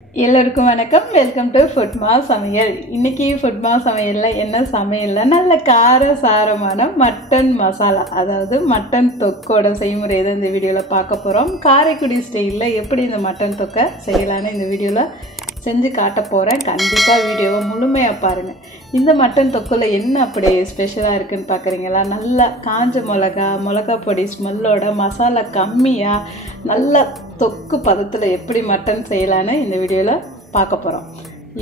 எல்லோருக்கும் வணக்கம். Welcome to ஃபுட்மா சமையல். இன்னைக்கு ஃபுட்மா சமையலில் என்ன சமையல்ல நல்ல காரசாரமான மட்டன் மசாலா, அதாவது மட்டன் தொக்கோட செய்முறை தான் இந்த வீடியோவில் பார்க்க போகிறோம். காரைக்குடி ஸ்டைலில் எப்படி இந்த மட்டன் தொக்கை செய்யலான்னு இந்த வீடியோவில் செஞ்சு காட்ட போகிறேன். கண்டிப்பாக வீடியோவை முழுமையாக பாருங்கள். இந்த மட்டன் தொக்கில் என்ன அப்படி ஸ்பெஷலாக இருக்குதுன்னு பார்க்குறீங்களா? நல்லா காஞ்ச மிளகா பொடி ஸ்மெல்லோட மசாலா கம்மியாக நல்ல தொக்கு பதத்தில் எப்படி மட்டன் செய்யலான்னு இந்த வீடியோவில் பார்க்க போகிறோம்.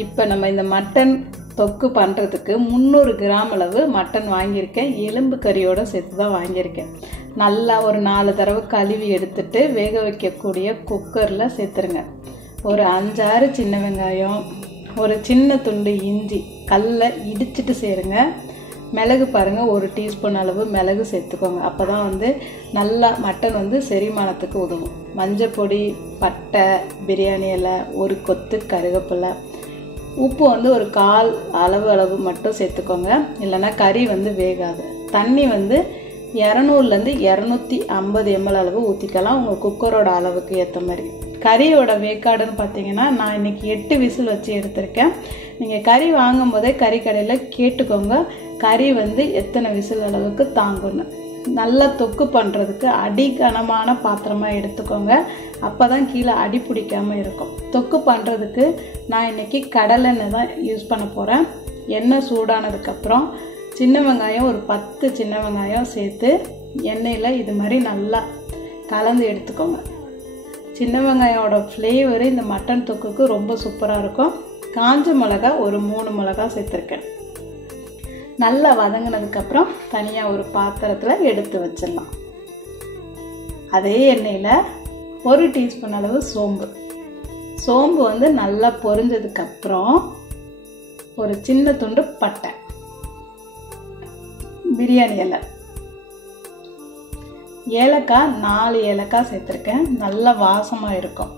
இப்போ நம்ம இந்த மட்டன் தொக்கு பண்ணுறதுக்கு 300 கிராம் அளவு மட்டன் வாங்கியிருக்கேன். எலும்பு கறியோடு சேர்த்து தான் வாங்கியிருக்கேன். நல்லா ஒரு 4 தடவை கழுவி எடுத்துட்டு வேக வைக்கக்கூடிய குக்கரில் சேர்த்துருங்க. ஒரு 5-6 சின்ன வெங்காயம், ஒரு சின்ன துண்டு இஞ்சி கல்லை இடிச்சிட்டு சேருங்க. மிளகு பாருங்கள், 1 டீஸ்பூன் அளவு மிளகு சேர்த்துக்கோங்க. அப்போ தான் நல்லா மட்டன் செரிமானத்துக்கு உதவும். மஞ்சள் பொடி, பட்டை, பிரியாணி இலை, ஒரு கொத்து கருவேப்பிலை, உப்பு ஒரு 1/4 அளவு மட்டும் சேர்த்துக்கோங்க. இல்லைன்னா கறி வேகாது. தண்ணி 200லேருந்து 250 ml அளவு ஊற்றிக்கலாம், உங்கள் குக்கரோட அளவுக்கு ஏற்ற மாதிரி. கறியோட வேக்காடுன்னு பார்த்தீங்கன்னா நான் இன்றைக்கி 8 விசில் வச்சு எடுத்திருக்கேன். நீங்கள் கறி வாங்கும் போதே கறி கடையில் கேட்டுக்கோங்க, கறி எத்தனை விசில் அளவுக்கு தாங்கணும். நல்லா தொக்கு பண்ணுறதுக்கு அடிகனமான பாத்திரமாக எடுத்துக்கோங்க. அப்போ தான் கீழே அடி பிடிக்காமல் இருக்கும். தொக்கு பண்ணுறதுக்கு நான் இன்றைக்கி கடலெண்ணெய் தான் யூஸ் பண்ண போகிறேன். எண்ணெய் சூடானதுக்கப்புறம் சின்ன வெங்காயம், ஒரு 10 சின்ன வெங்காயம் சேர்த்து எண்ணெயில் இது மாதிரி நல்லா கலந்து எடுத்துக்கோங்க. சின்ன வெங்காயோட ஃப்ளேவரு இந்த மட்டன் தொக்குக்கு ரொம்ப சூப்பராக இருக்கும். காஞ்ச மிளகா ஒரு 3 மிளகா சேர்த்துருக்கேன். நல்லா வதங்கினதுக்கப்புறம் தனியாக ஒரு பாத்திரத்தில் எடுத்து வச்சிடலாம். அதே எண்ணெயில் 1 டீஸ்பூன் அளவு சோம்பு நல்லா பொரிஞ்சதுக்கப்புறம் ஒரு சின்ன துண்டு பட்டை, பிரியாணி இலை, ஏலக்காய் 4 ஏலக்காய் சேர்த்துருக்கேன். நல்லா வாசமாக இருக்கும்.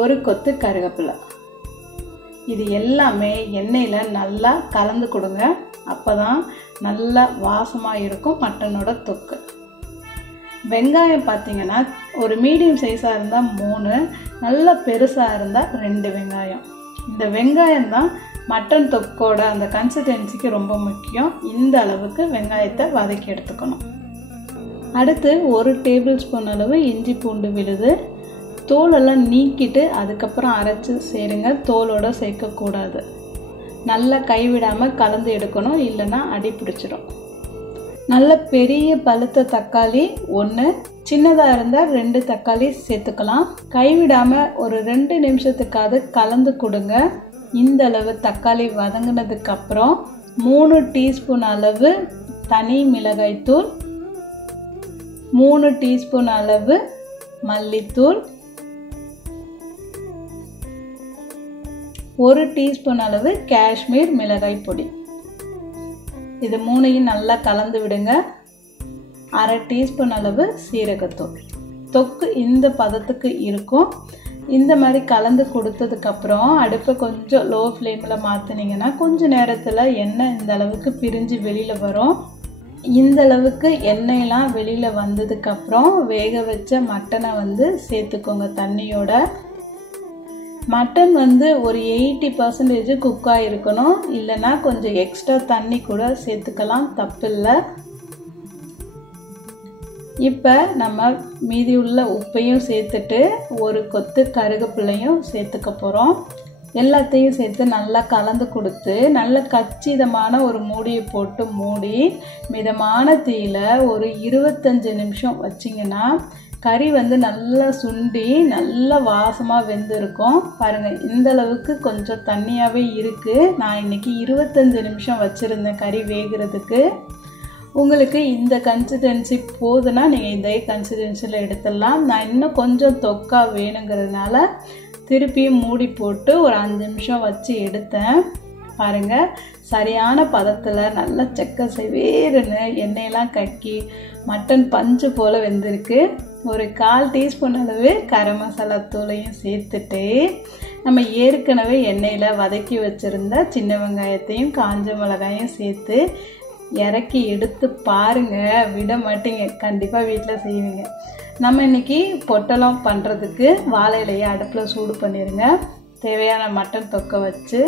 ஒரு கொத்து கருவேப்பிலை. இது எல்லாமே எண்ணெயில் நல்லா கலந்து கொடுங்க. அப்போ தான் நல்லா வாசமாக இருக்கும் மட்டனோட தொக்கு. வெங்காயம் பார்த்தீங்கன்னா ஒரு மீடியம் சைஸாக இருந்தால் 3, நல்லா பெருசாக இருந்தால் 2 வெங்காயம். இந்த வெங்காயம் தான் மட்டன் தொக்கோட அந்த கன்சிஸ்டன்சிக்கு ரொம்ப முக்கியம். இந்த அளவுக்கு வெங்காயத்தை வதக்கி எடுத்துக்கணும். அடுத்து 1 டேபிள் ஸ்பூன் அளவு இஞ்சி பூண்டு விழுது. தோலெல்லாம் நீக்கிட்டு அதுக்கப்புறம் அரைச்சி சேருங்க. தோலோடு சேர்க்கக்கூடாது. நல்லா கைவிடாமல் கலந்து எடுக்கணும், இல்லைன்னா அடி பிடிச்சிடும். நல்ல பெரிய பழுத்த தக்காளி 1, சின்னதாக இருந்தால் 2 தக்காளி சேர்த்துக்கலாம். கைவிடாமல் ஒரு 2 நிமிஷத்துக்காவது கலந்து கொடுங்க. இந்த அளவு தக்காளி வதங்கினதுக்கப்புறம் 3 டீஸ்பூன் அளவு தனி மிளகாய்த்தூள், 3 டீஸ்பூன் அளவு மல்லித்தூள், 1 டீஸ்பூன் அளவு காஷ்மீர் மிளகாய் பொடி. இது 3ஐயும் நல்லா கலந்து விடுங்க. 1/2 டீஸ்பூன் அளவு சீரகத்தூள். தொக்கு இந்த பதத்துக்கு இருக்கும். இந்த மாதிரி கலந்து கொடுத்ததுக்கப்புறம் அடுப்பை கொஞ்சம் லோ ஃப்ளேமில் மாற்றினீங்கன்னா கொஞ்சம் நேரத்தில் எண்ணெய் இந்த அளவுக்கு பிரிஞ்சு வெளியில் வரும். இந்த அளவுக்கு எண்ணெயெல்லாம் வெளியில் வந்ததுக்கப்புறம் வேக வச்ச மட்டனை சேர்த்துக்கோங்க தண்ணியோட. மட்டன் ஒரு 80% குக்காக இருக்கணும். இல்லைன்னா கொஞ்சம் எக்ஸ்ட்ரா தண்ணி கூட சேர்த்துக்கலாம், தப்பில்லை. இப்போ நம்ம மீதி உள்ள உப்பையும் சேர்த்துட்டு ஒரு கொத்து கருவேப்பிலையும் சேர்த்துக்க போகிறோம். எல்லாத்தையும் சேர்த்து நல்லா கலந்து கொடுத்து நல்ல கச்சிதமான ஒரு மூடியை போட்டு மூடி மிதமான தீயில் ஒரு 25 நிமிஷம் வச்சிங்கன்னா கறி நல்லா சுண்டி நல்லா வாசமாக வெந்திருக்கும். பாருங்கள், இந்த அளவுக்கு கொஞ்சம் தண்ணியாகவே இருக்குது. நான் இன்றைக்கி 25 நிமிஷம் வச்சுருந்தேன் கறி வேகிறதுக்கு. உங்களுக்கு இந்த கன்சிஸ்டன்சி போதுன்னா நீங்கள் இதே கன்சிஸ்டன்சியில் எடுத்துடலாம். நான் இன்னும் கொஞ்சம் தொக்கா வேணுங்கிறதுனால திருப்பியும் மூடி போட்டு ஒரு 5 நிமிஷம் வச்சு எடுத்தேன். பாருங்கள், சரியான பதத்தில் நல்லா செக்க செவேறுன்னு எண்ணெயெல்லாம் கக்கி மட்டன் பஞ்சு போல் வெந்திருக்கு. ஒரு 1/4 டீஸ்பூன் அளவு கரம் மசாலா தூளையும் சேர்த்துட்டு நம்ம ஏற்கனவே எண்ணெயில் வதக்கி வச்சுருந்த சின்ன வெங்காயத்தையும் காஞ்ச மிளகாயும் சேர்த்து இறக்கி எடுத்து பாருங்கள், விட மாட்டீங்க. கண்டிப்பாக வீட்டில் செய்வீங்க. நம்ம இன்றைக்கி பொட்டலம் பண்ணுறதுக்கு வாழை இலையை அடுப்பில் சூடு பண்ணிடுங்க. தேவையான மட்டன் தொக்கை வச்சு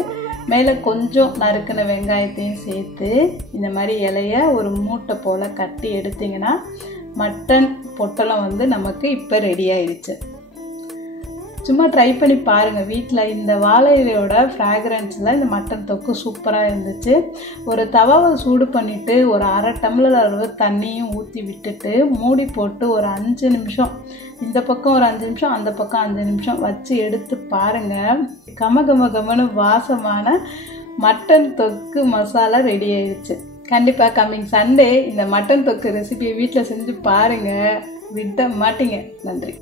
மேலே கொஞ்சம் நறுக்கின வெங்காயத்தையும் சேர்த்து இந்த மாதிரி இலைய ஒரு மூட்டை போல் கட்டி எடுத்திங்கன்னா மட்டன் பொட்டலம் வந்து நமக்கு இப்போ ரெடி ஆயிடுச்சு. சும்மா ட்ரை பண்ணி பாருங்கள் வீட்டில். இந்த வாழை இலையோட ஃப்ராக்ரன்ஸில் இந்த மட்டன் தொக்கு சூப்பராக இருந்துச்சு. ஒரு தவாவை சூடு பண்ணிவிட்டு ஒரு அரை டம்ளர் அளவு தண்ணியும் ஊற்றி விட்டுட்டு மூடி போட்டு ஒரு 5 நிமிஷம், இந்த பக்கம் ஒரு 5 நிமிஷம் அந்த பக்கம் 5 நிமிஷம் வச்சு எடுத்து பாருங்கள். கமகமன்னு வாசமான மட்டன் தொக்கு மசாலா ரெடி ஆயிடுச்சு. கண்டிப்பாக கம்மிங் சண்டே இந்த மட்டன் தொக்கு ரெசிபியை வீட்டில் செஞ்சு பாருங்கள், விட மாட்டீங்க. நன்றி.